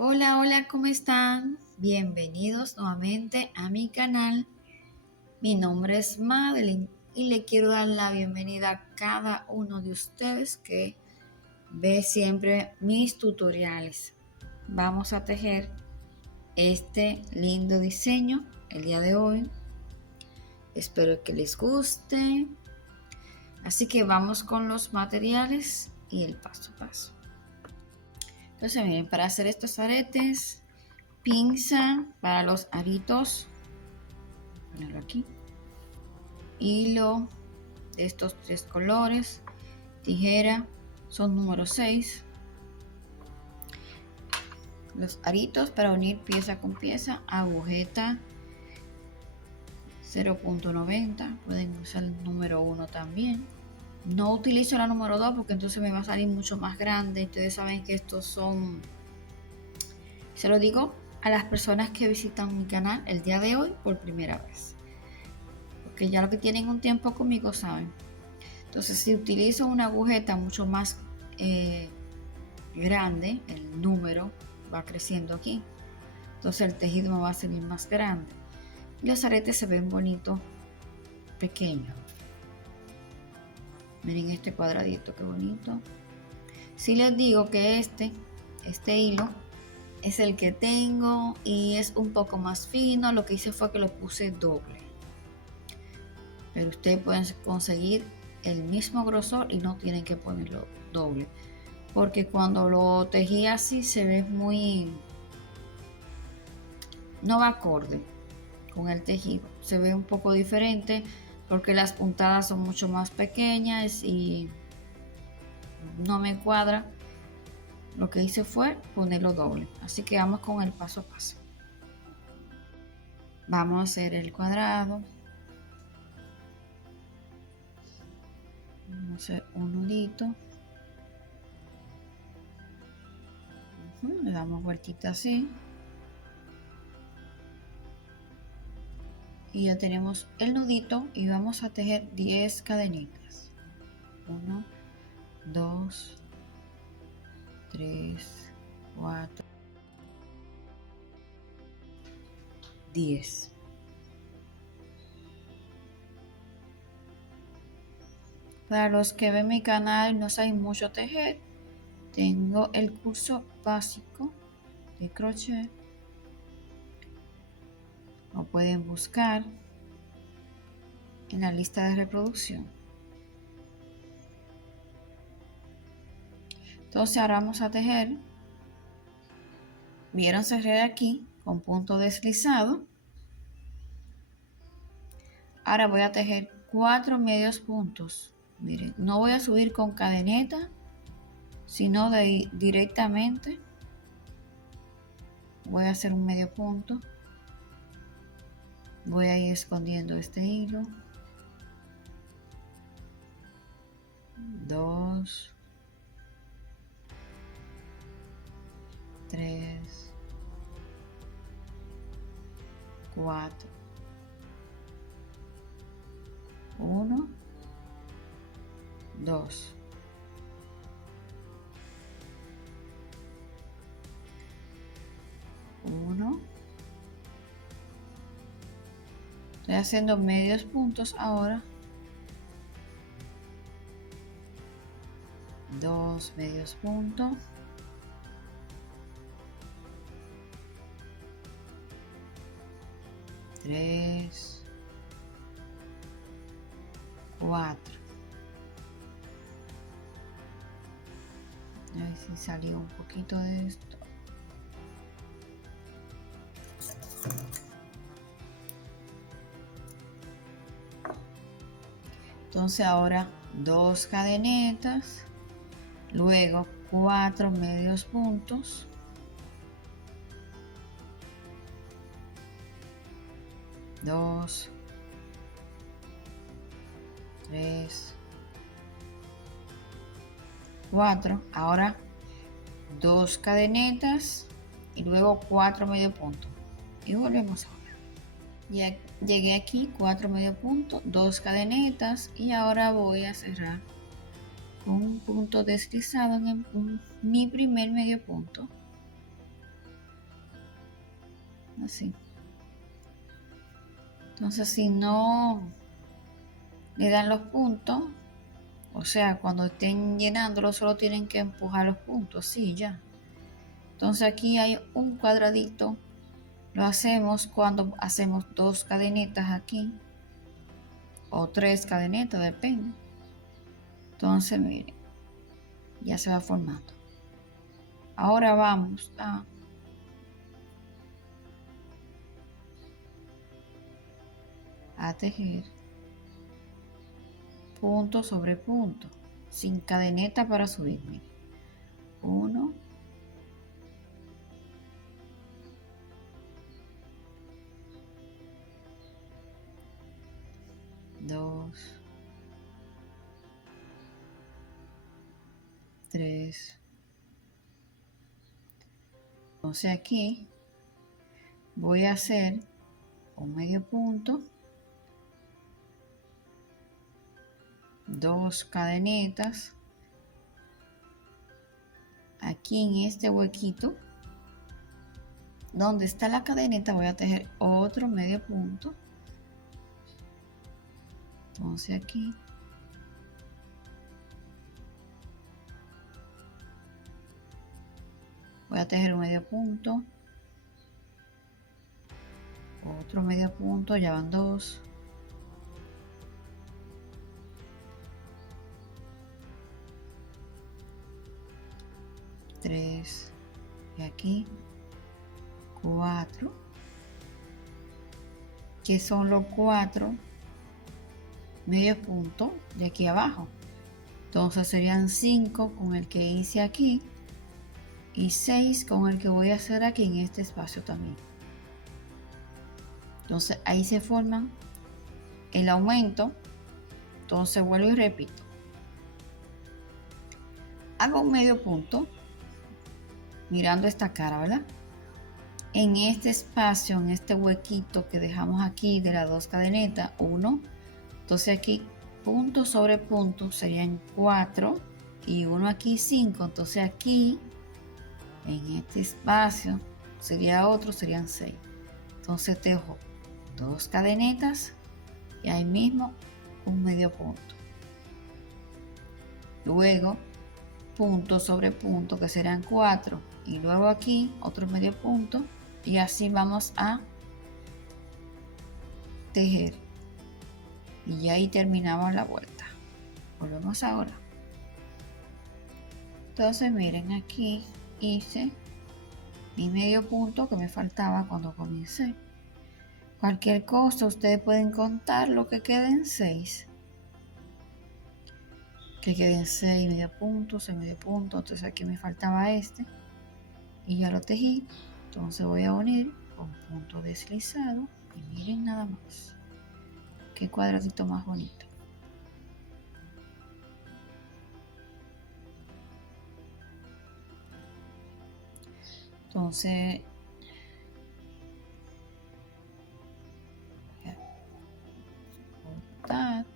Hola, hola, ¿cómo están? Bienvenidos nuevamente a mi canal. Mi nombre es Madeline y le quiero dar la bienvenida a cada uno de ustedes que ve siempre mis tutoriales. Vamos a tejer este lindo diseño el día de hoy. Espero que les guste. Así que vamos con los materiales y el paso a paso. Entonces, miren, para hacer estos aretes, pinza para los aritos, ponerlo aquí, hilo de estos tres colores, tijera, son número 6, los aritos para unir pieza con pieza, agujeta 0.90, pueden usar el número 1 también. No utilizo la número 2 porque entonces me va a salir mucho más grande. Ustedes saben que estos son, se lo digo a las personas que visitan mi canal el día de hoy por primera vez, porque ya lo que tienen un tiempo conmigo saben. Entonces, si utilizo una agujeta mucho más grande, el número va creciendo aquí. Entonces el tejido me va a salir más grande. Y los aretes se ven bonitos, pequeños. Miren este cuadradito, qué bonito. Si les digo que este hilo es el que tengo y es un poco más fino, lo que hice fue que lo puse doble. Pero ustedes pueden conseguir el mismo grosor y no tienen que ponerlo doble, porque cuando lo tejí así se ve muy, no va acorde con el tejido, se ve un poco diferente porque las puntadas son mucho más pequeñas y no me cuadra. Lo que hice fue ponerlo doble, así que vamos con el paso a paso. Vamos a hacer el cuadrado, vamos a hacer un nudito, le damos vueltita así y ya tenemos el nudito y vamos a tejer 10 cadenitas. 1, 2, 3, 4, 10. Para los que ven mi canal y no saben mucho tejer, tengo el curso básico de crochet. Lo pueden buscar en la lista de reproducción. Entonces ahora vamos a tejer. Vieron, cerré aquí con punto deslizado. Ahora voy a tejer 4 medios puntos. Miren, no voy a subir con cadeneta, sino directamente voy a hacer un medio punto. Voy a ir escondiendo este hilo. 2, 3, 4, 1, 2. Estoy haciendo medios puntos ahora. 2 medios puntos. 3, 4. A ver si salió un poquito de esto. Entonces ahora 2 cadenetas, luego 4 medios puntos, 2, 3, 4. Ahora 2 cadenetas y luego 4 medio puntos y volvemos ahora. Ya llegué aquí, 4 medio puntos, 2 cadenetas y ahora voy a cerrar con un punto deslizado en mi primer medio punto. así. Entonces si no le dan los puntos, o sea, cuando estén llenándolo solo tienen que empujar los puntos, sí, ya. Entonces aquí hay un cuadradito, lo hacemos cuando hacemos 2 cadenitas aquí, o 3 cadenitas, depende. Entonces miren, ya se va formando. Ahora vamos a tejer punto sobre punto, sin cadeneta para subir. Miren. 1, 2, 3. Entonces aquí voy a hacer un medio punto, 2 cadenitas. Aquí en este huequito donde está la cadeneta voy a tejer otro medio punto. Entonces aquí voy a tejer un medio punto, otro medio punto, ya van 2, tres, y aquí 4, que son los 4 medios puntos de aquí abajo. Entonces serían 5 con el que hice aquí y 6 con el que voy a hacer aquí en este espacio también. Entonces ahí se forman el aumento. Entonces vuelvo y repito, hago un medio punto mirando esta cara, ¿verdad? En este espacio, en este huequito que dejamos aquí de las 2 cadenetas, 1, entonces aquí punto sobre punto serían 4 y 1 aquí 5, entonces aquí en este espacio sería otro, serían 6. Entonces tejo 2 cadenetas y ahí mismo un medio punto. Luego punto sobre punto que serán 4 y luego aquí otro medio punto y así vamos a tejer y ahí terminamos la vuelta. Volvemos ahora. Entonces miren, aquí hice mi medio punto que me faltaba cuando comencé. Cualquier cosa ustedes pueden contar lo que queden 6, que queden 6 medio punto, 6 medio punto. Entonces aquí me faltaba este y ya lo tejí. Entonces voy a unir con punto deslizado y miren nada más qué cuadradito más bonito. Entonces voy a cortar.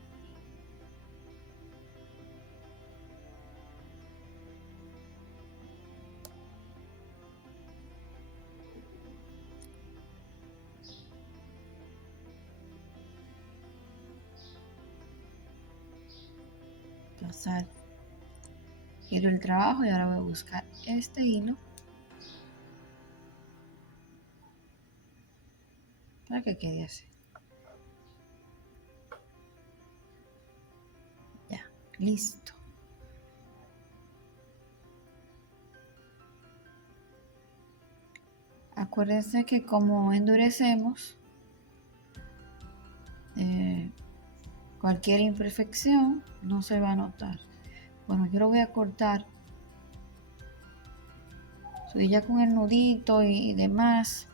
Pasar, giro el trabajo y ahora voy a buscar este hilo para que quede así. Ya, listo. Acuérdense que como endurecemos, cualquier imperfección no se va a notar. Bueno, yo lo voy a cortar. Soy ya con el nudito y demás.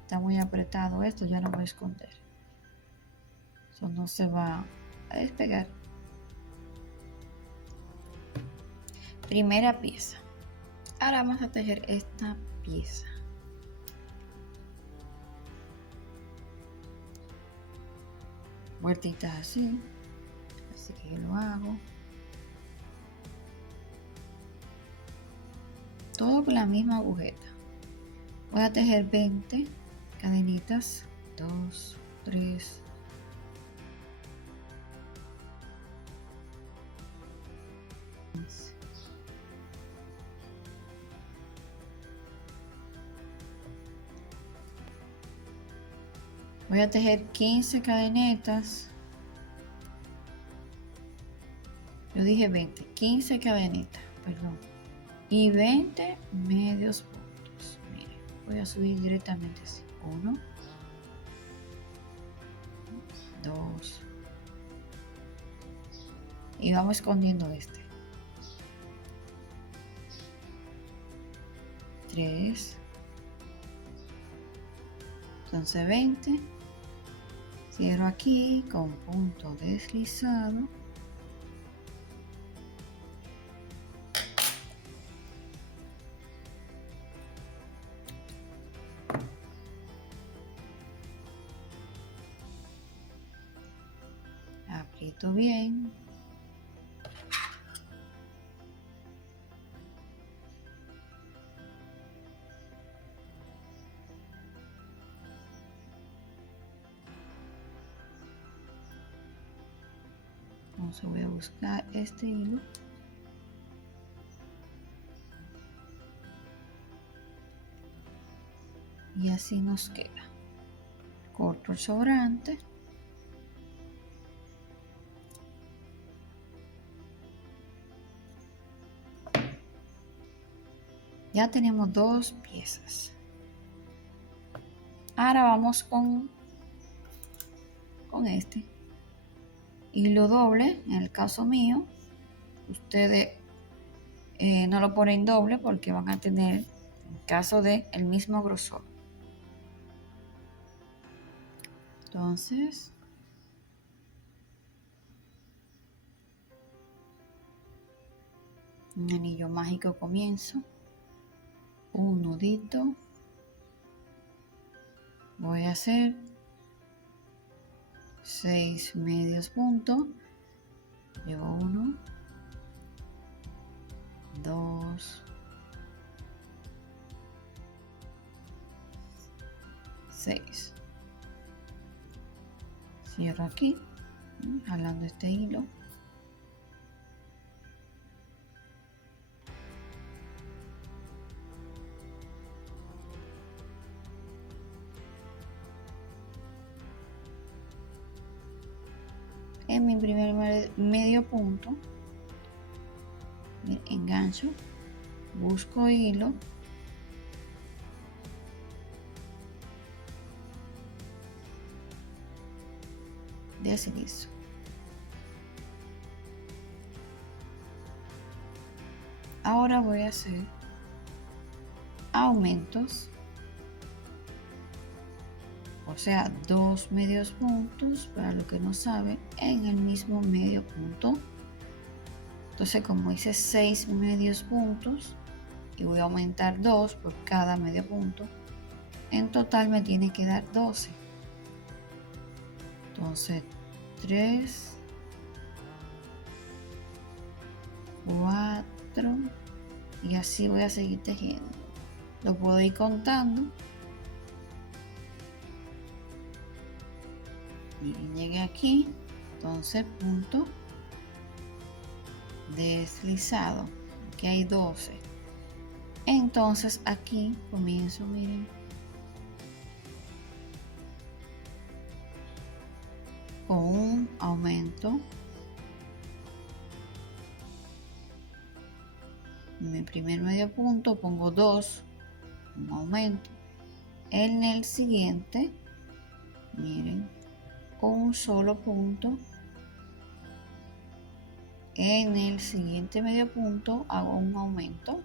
Está muy apretado esto, ya lo voy a esconder. Eso no se va a despegar. Primera pieza. Ahora vamos a tejer esta pieza. Vueltitas así. Así que yo lo hago. Todo con la misma agujeta. Voy a tejer 20 cadenitas, 2, 3, voy a tejer 15 cadenetas. Yo dije 20, 15 cadenitas, perdón. Y 20 medios puntos. Miren, voy a subir directamente así. 1, 2. Y vamos escondiendo este. 3. Entonces 20. Cierro aquí con punto deslizado. Aprieto bien. Entonces voy a buscar este hilo. Y así nos queda. Corto el sobrante. Ya tenemos 2 piezas. Ahora vamos con este hilo doble. En el caso mío, ustedes no lo ponen doble porque van a tener, en caso de, el mismo grosor. Entonces, un anillo mágico comienzo, un nudito, voy a hacer 6 medios puntos, llevo 1, 2, 6, cierro aquí, jalando este hilo. En mi primer medio punto, engancho, busco hilo, deslizo. Ahora voy a hacer aumentos, o sea, 2 medios puntos, para los que no saben, en el mismo medio punto. Entonces, como hice 6 medios puntos y voy a aumentar 2 por cada medio punto, en total me tiene que dar 12. Entonces, 3, 4, y así voy a seguir tejiendo. Lo puedo ir contando. Miren, llegué aquí, entonces punto deslizado, aquí hay 12. Entonces aquí comienzo, miren, con un aumento. En mi primer medio punto pongo 2, un aumento. En el siguiente, miren, un solo punto. En el siguiente medio punto hago un aumento.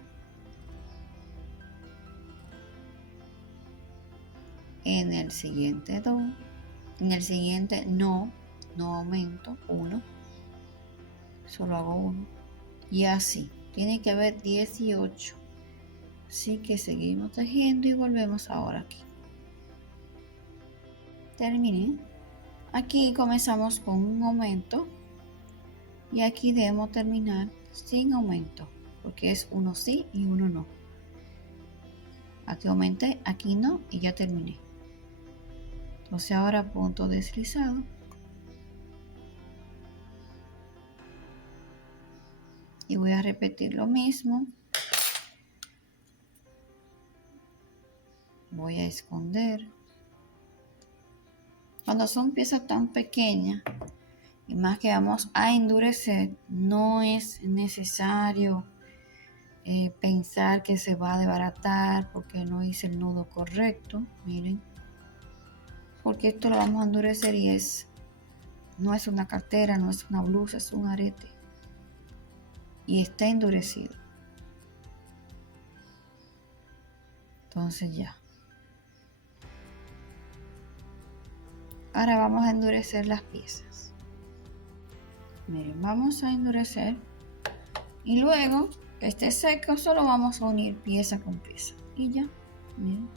En el siguiente 2. En el siguiente no aumento, 1. Solo hago 1. Y así. Tiene que haber 18. Así que seguimos tejiendo y volvemos ahora aquí. Terminé. Aquí comenzamos con un aumento. Y aquí debemos terminar sin aumento, porque es uno sí y uno no. Aquí aumenté, aquí no y ya terminé. Entonces ahora punto deslizado. Y voy a repetir lo mismo. Voy a esconder. Cuando son piezas tan pequeñas y más que vamos a endurecer, no es necesario pensar que se va a desbaratar porque no hice el nudo correcto. Miren, porque esto lo vamos a endurecer y no es una cartera, no es una blusa, es un arete y está endurecido. Entonces ya. Ahora vamos a endurecer las piezas. Miren, vamos a endurecer y luego que esté seco solo vamos a unir pieza con pieza y ya. Miren.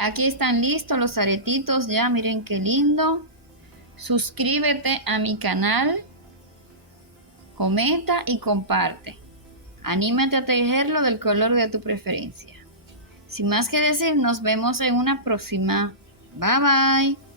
Aquí están listos los aretitos ya, miren qué lindo. Suscríbete a mi canal, comenta y comparte. Anímate a tejerlo del color de tu preferencia. Sin más que decir, nos vemos en una próxima. Bye bye.